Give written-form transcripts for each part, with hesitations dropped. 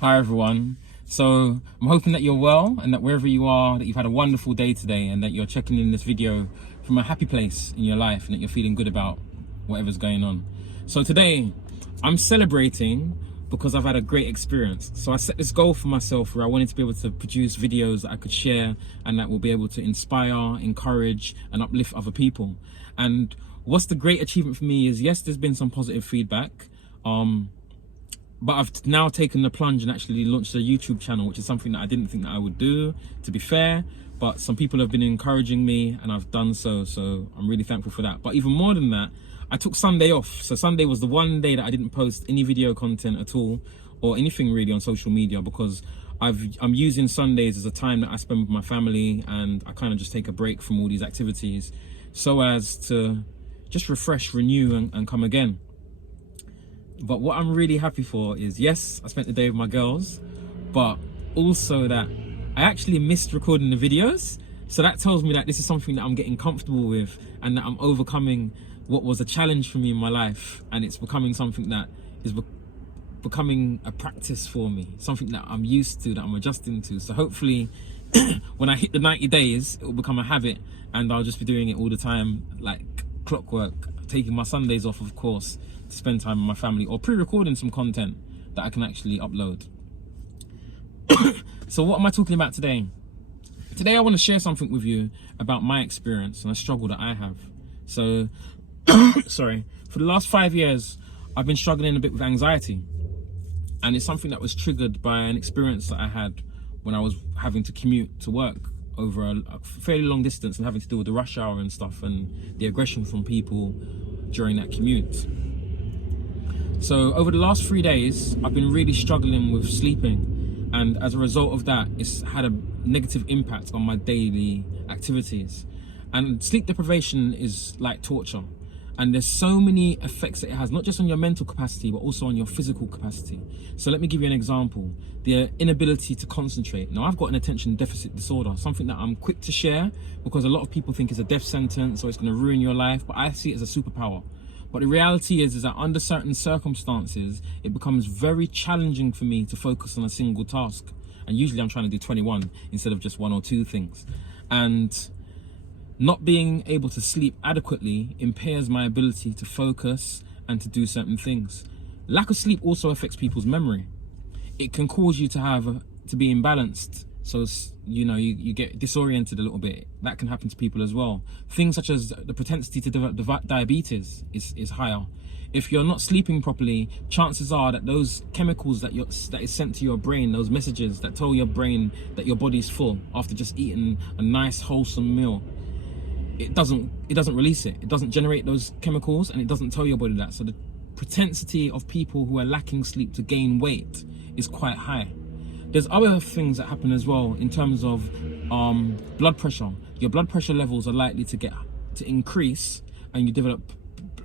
Hi everyone. So I'm hoping that you're well and that wherever you are, that you've had a wonderful day today and that you're checking in this video from a happy place in your life and that you're feeling good about whatever's going on. So today I'm celebrating because I've had a great experience. So I set this goal for myself where I wanted to be able to produce videos that I could share and that will be able to inspire, encourage and uplift other people. And what's the great achievement for me is, yes, there's been some positive feedback. But I've now taken the plunge and actually launched a YouTube channel, which is something that I didn't think that I would do, to be fair. But some people have been encouraging me and I've done so I'm really thankful for that. But even more than that, I took Sunday off. So Sunday was the one day that I didn't post any video content at all or anything really on social media, because I'm using Sundays as a time that I spend with my family and I kind of just take a break from all these activities so as to just refresh, renew and come again. But what I'm really happy for is, yes, I spent the day with my girls, but also that I actually missed recording the videos. So that tells me that this is something that I'm getting comfortable with and that I'm overcoming what was a challenge for me in my life. And it's becoming something that is becoming a practice for me, something that I'm used to, that I'm adjusting to. So hopefully when I hit the 90 days, it will become a habit and I'll just be doing it all the time, like clockwork, taking my Sundays off, of course, to spend time with my family or pre-recording some content that I can actually upload. So what am I talking about today? Today I want to share something with you about my experience and a struggle that I have. So, sorry, for the last 5 years, I've been struggling a bit with anxiety. And it's something that was triggered by an experience that I had when I was having to commute to work over a fairly long distance and having to deal with the rush hour and stuff and the aggression from people during that commute. So over the last 3 days, I've been really struggling with sleeping, and as a result of that, it's had a negative impact on my daily activities. And sleep deprivation is like torture, and there's so many effects that it has, not just on your mental capacity, but also on your physical capacity. So let me give you an example. The inability to concentrate. Now, I've got an attention deficit disorder, something that I'm quick to share because a lot of people think it's a death sentence or it's going to ruin your life, but I see it as a superpower. But the reality is that under certain circumstances, it becomes very challenging for me to focus on a single task. And usually I'm trying to do 21 instead of just 1 or 2 things. And not being able to sleep adequately impairs my ability to focus and to do certain things. Lack of sleep also affects people's memory. It can cause you to be imbalanced. So, you know, you get disoriented a little bit. That can happen to people as well. Things such as the propensity to develop diabetes is higher. If you're not sleeping properly, chances are that those chemicals that is sent to your brain, those messages that tell your brain that your body's full after just eating a nice wholesome meal, it doesn't release it. It doesn't generate those chemicals and it doesn't tell your body that. So the propensity of people who are lacking sleep to gain weight is quite high. There's other things that happen as well in terms of blood pressure. Your blood pressure levels are likely to increase and you develop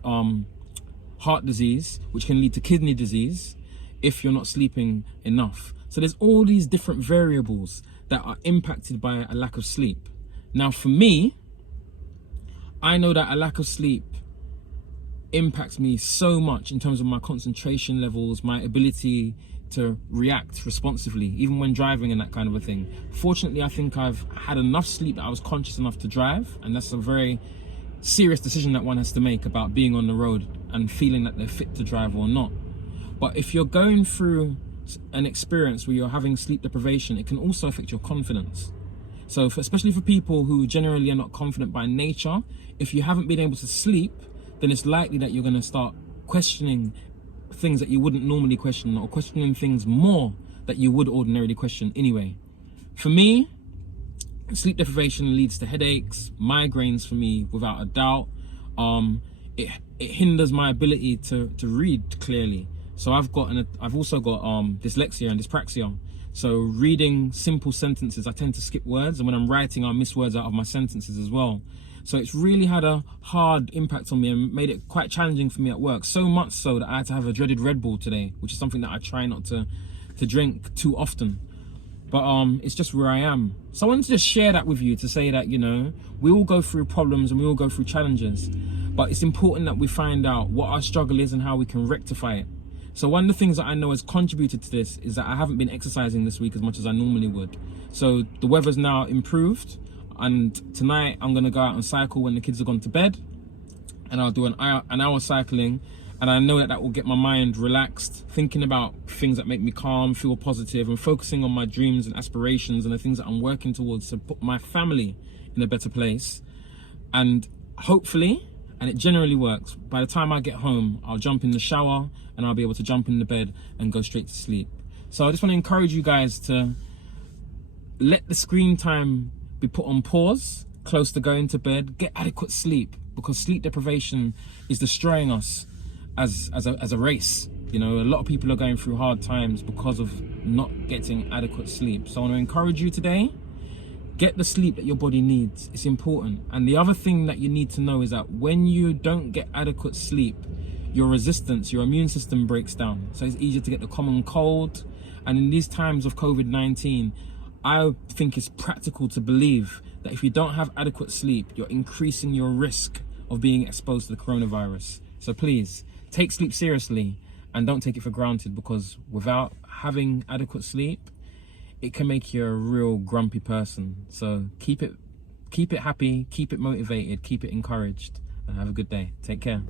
heart disease, which can lead to kidney disease if you're not sleeping enough. So there's all these different variables that are impacted by a lack of sleep. Now for me, I know that a lack of sleep impacts me so much in terms of my concentration levels, my ability to react responsively, even when driving and that kind of a thing. Fortunately, I think I've had enough sleep that I was conscious enough to drive, and that's a very serious decision that one has to make about being on the road and feeling that they're fit to drive or not. But if you're going through an experience where you're having sleep deprivation, it can also affect your confidence. So especially for people who generally are not confident by nature, if you haven't been able to sleep, then it's likely that you're going to start questioning things that you wouldn't normally question, or questioning things more that you would ordinarily question anyway. For me, sleep deprivation leads to headaches, migraines for me without a doubt. It hinders my ability to read clearly. So I've also got dyslexia and dyspraxia. So reading simple sentences, I tend to skip words, and when I'm writing, I miss words out of my sentences as well. So it's really had a hard impact on me and made it quite challenging for me at work. So much so that I had to have a dreaded Red Bull today, which is something that I try not to drink too often. But it's just where I am. So I wanted to just share that with you to say that, you know, we all go through problems and we all go through challenges. But it's important that we find out what our struggle is and how we can rectify it. So one of the things that I know has contributed to this is that I haven't been exercising this week as much as I normally would. So the weather's now improved, and tonight I'm gonna go out and cycle when the kids have gone to bed, and I'll do an hour cycling, and I know that that will get my mind relaxed, thinking about things that make me calm, feel positive, and focusing on my dreams and aspirations and the things that I'm working towards to put my family in a better place. And hopefully, and it generally works, by the time I get home, I'll jump in the shower and I'll be able to jump in the bed and go straight to sleep. So I just want to encourage you guys to let the screen time be put on pause, close to going to bed, get adequate sleep, because sleep deprivation is destroying us as a race. You know, a lot of people are going through hard times because of not getting adequate sleep. So I want to encourage you today, get the sleep that your body needs. It's important. And the other thing that you need to know is that when you don't get adequate sleep, your resistance, your immune system breaks down. So it's easier to get the common cold. And in these times of COVID-19, I think it's practical to believe that if you don't have adequate sleep, you're increasing your risk of being exposed to the coronavirus. So please, take sleep seriously and don't take it for granted, because without having adequate sleep, it can make you a real grumpy person. So keep it happy, keep it motivated, keep it encouraged, and have a good day. Take care.